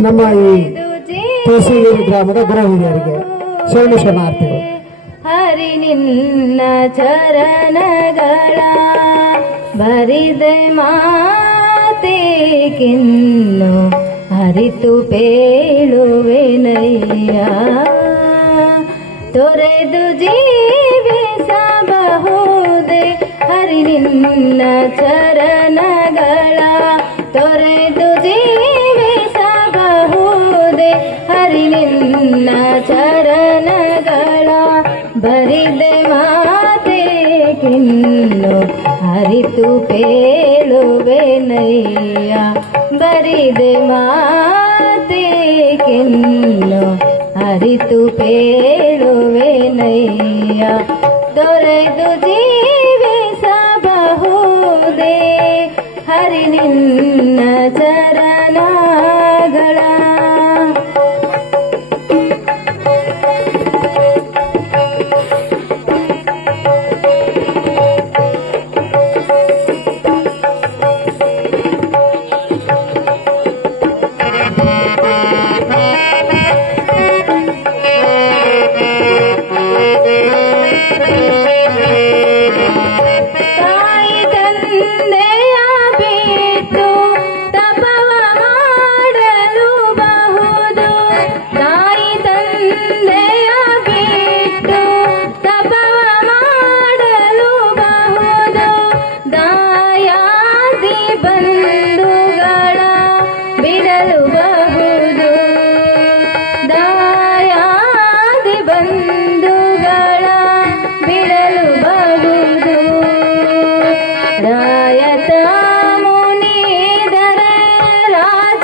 ನಮ್ಮ ಈ ತುಳಸಿಗೇರಿ ಗ್ರಾಮದ ಗುರು ಹಿರಿಯರಿಗೆ ಶರಣ ಶರಣಾರ್ಥಿಗಳು. ಹರಿ ನಿನ್ನ ಚರಣಗಳ ಬರಿದೆ ಮಾತೇಕಿನ್ನು ಹರಿತು ಪೇಳುವೆನಯ್ಯ. ತೊರೆದು ಜೀವಿಸಬಹುದೇ ಹರಿ ನಿನ್ನ ಚರಣಗಳ. ತೊರೆದು ಬರಿದೆ ಮಾತೆ ಕಿನ್ನು ಹರಿತು ಪೇಳುವೆನಯ್ಯ ಬರಿದೆ ಮಾತೆ ಕಿನ್ನು ಹರಿತು ಪೇಳುವೆನಯ್ಯ ದೊರೆದು ಜೀವಿಸಬಹುದೇ ಹರಿ ನಿನ್ನ